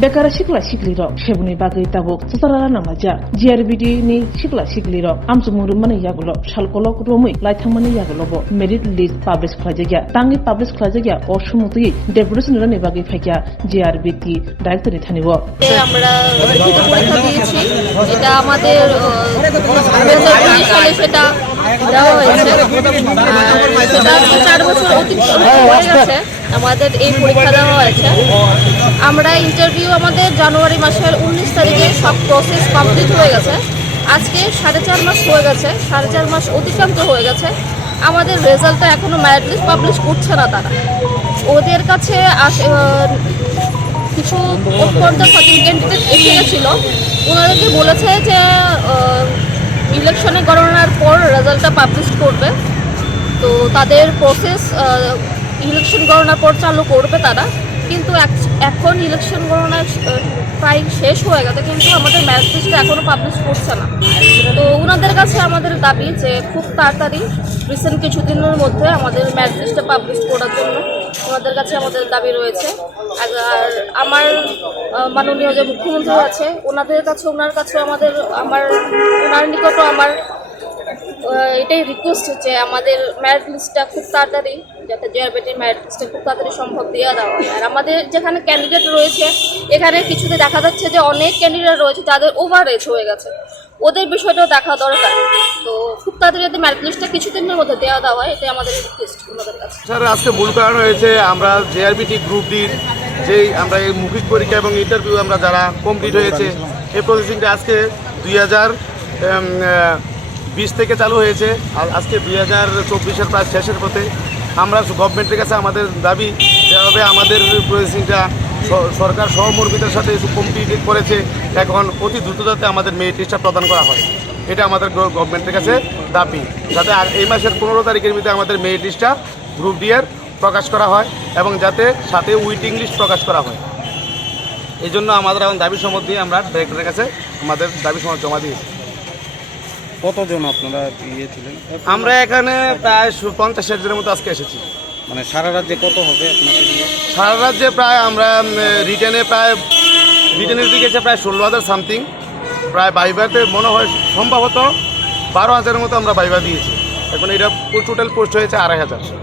बेकार सिक्ला सिक्ली रक सेबुनि बागै ताबुक ससारा नामाजा जिआरबिडि नि सिक्ला सिक्ली रक आमसुमुरु माने यागुलो सालकलक रोमै लाइथांमाने यागुलोबो मेरिट लिस्ट पाब्लिश खालामजाया तांनि पाब्लिश खालामजाया असुमुति डेपुटेशन नि बागै फाइया जिआरबिडि डाइरेक्टरि थानिबो আমরা লিখিত পরীক্ষা দিয়েছি এটা আমাদের 2020 সালে সেটা দেওয়া হয়েছে সেটা 4 বছর অতিক্রম হয়ে গেছে আমাদের এই পরীক্ষা দেওয়া হয়েছে আমরা ইন্টারভিউ আমাদের জানুয়ারি মাসের 19 তারিখে সব প্রসেস কমপ্লিট হয়ে গেছে আজকে 4.5 মাস হয়ে গেছে 4.5 মাস অতিক্রান্ত হয়ে গেছে আমাদের রেজাল্টটা এখনো মেরিট লিস্ট পাবলিশ করছে না তারা ওদের কাছে কিছু পর্যায়ে ক্যান্ডিডেট এসে গেছিল ওনাদেরকে বলেছে যে ইলেকশনে গণনার পর রেজাল্টটা পাবলিশ করবে তো তাদের প্রসেস ইলেকশন গণনার পর চালু করবে তারা কিন্তু এখন ইলেকশন গণনা প্রায় শেষ হয়ে গেছে কিন্তু আমাদের মেরিট লিস্টটা এখনও পাবলিশ করছে না তো ওনাদের কাছে আমাদের দাবি যে খুব তাড়াতাড়ি রিসেন্ট কিছুদিনের মধ্যে আমাদের মেরিট লিস্টটা পাবলিশ করার জন্য ওনাদের কাছে আমাদের দাবি রয়েছে আর আমার মাননীয় যে মুখ্যমন্ত্রী আছে ওনার কাছে ওনার নিকটও আমার এটাই রিকোয়েস্ট যে আমাদের মেরিট লিস্টটা খুব তাড়াতাড়ি যাতে জিআরবিডির মেরিট লিস্টটা খুব তাড়াতাড়ি সম্ভব দেওয়া দেওয়া হয় আর আমাদের যেখানে ক্যান্ডিডেট রয়েছে এখানে কিছুতে দেখা যাচ্ছে যে অনেক ক্যান্ডিডেট রয়েছে যাদের ওভার এজ হয়ে গেছে ওদের বিষয়টাও দেখা দরকার তো খুব তাড়াতাড়ি যাতে মেরিট লিস্টটা কিছুদিনের মধ্যে দেওয়া দেওয়া হয় এটাই আমাদের রিকোয়েস্ট ওনাদের কাছে স্যার আজকে মূল কারণ হয়েছে আমরা জিআরবিটি গ্রুপ ডির যেই আমরা এই মৌখিক পরীক্ষা এবং ইন্টারভিউ আমরা যারা কমপ্লিট হয়েছে এই প্রসেসিংটা আজকে 2020 থেকে চালু হয়েছে আর আজকে 2024-এর প্রায় শেষের পথে আমরা গভর্নমেন্টের কাছে আমাদের দাবি যেভাবে আমাদের প্রসেসিংটা সরকার সহমর্মীদের সাথে কমপ্লিট করেছে এখন অতি দ্রুত যাতে আমাদের মেরিট লিস্টটা প্রদান করা হয় এটা আমাদের গভর্নমেন্টের কাছে দাবি যাতে এই মাসের 15 তারিখের ভিতরে আমাদের মেরিট লিস্টটা গ্রুপ ডি এর প্রকাশ করা হয় এবং যাতে সাথে ওয়েটিং লিস্ট প্রকাশ করা হয় এই জন্য আমাদের এখন দাবি সমর্থ দিয়ে আমরা ডিরেক্টরের কাছে আমাদের দাবি সমর্থ জমা দিয়েছি। কতজন আপনারা ছিলেন? আমরা এখানে প্রায় 50 জনের মতো আজকে এসেছি। মানে সারা রাজ্যে কত হবে আপনাদের? সারা রাজ্যে প্রায় আমরা রিটেনের দিকে প্রায় 16,000 সামথিং প্রায় বাইভাতে মনে হয় সম্ভবত 12,000-এর মতো আমরা বাইভা দিয়েছি এখন এটা টোটাল পোস্ট হয়েছে 2,500।